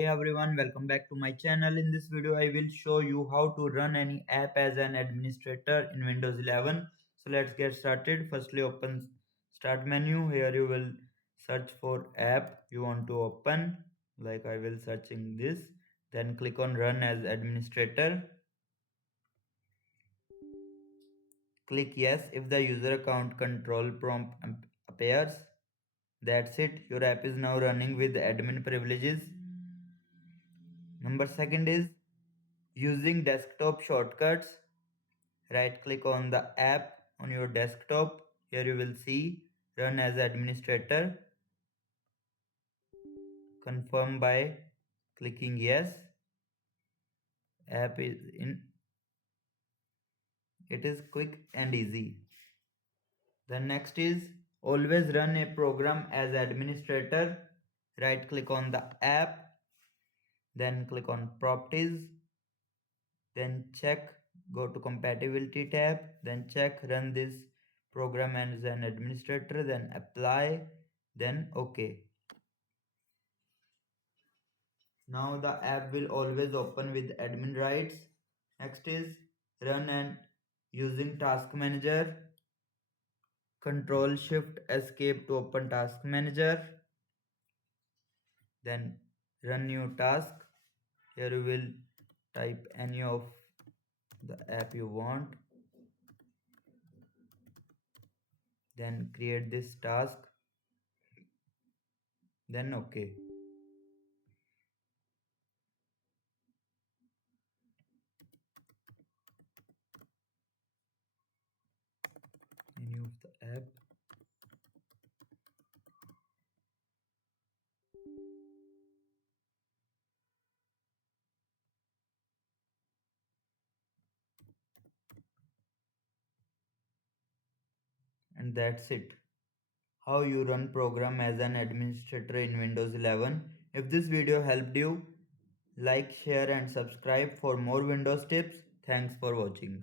Hey everyone, welcome back to my channel. In this video, I will show you how to run any app as an administrator in Windows 11. So let's get started. Firstly, open Start menu. Here you will search for app you want to open. Like I will searching this. Then click on Run as administrator. Click Yes if the user account control prompt appears. That's it. Your app is now running with admin privileges. Number second is using desktop shortcuts. Right click on the app on your desktop. Here you will see Run as administrator. Confirm by clicking yes. App is in. It is quick and easy. The next is always run a program as administrator. Right click on the app, then click on properties, then check go to compatibility tab, then check run this program as an administrator, then apply, then OK. Now the app will always open with admin rights. Next is run and using task manager. Control Shift Escape to open task manager. Then run new task. Here you will type any of the app you want. Then create this task. Then OK. Any of the app. And that's it. How you run program as an administrator in Windows 11. If this video helped you, like, share and subscribe for more Windows tips. Thanks for watching.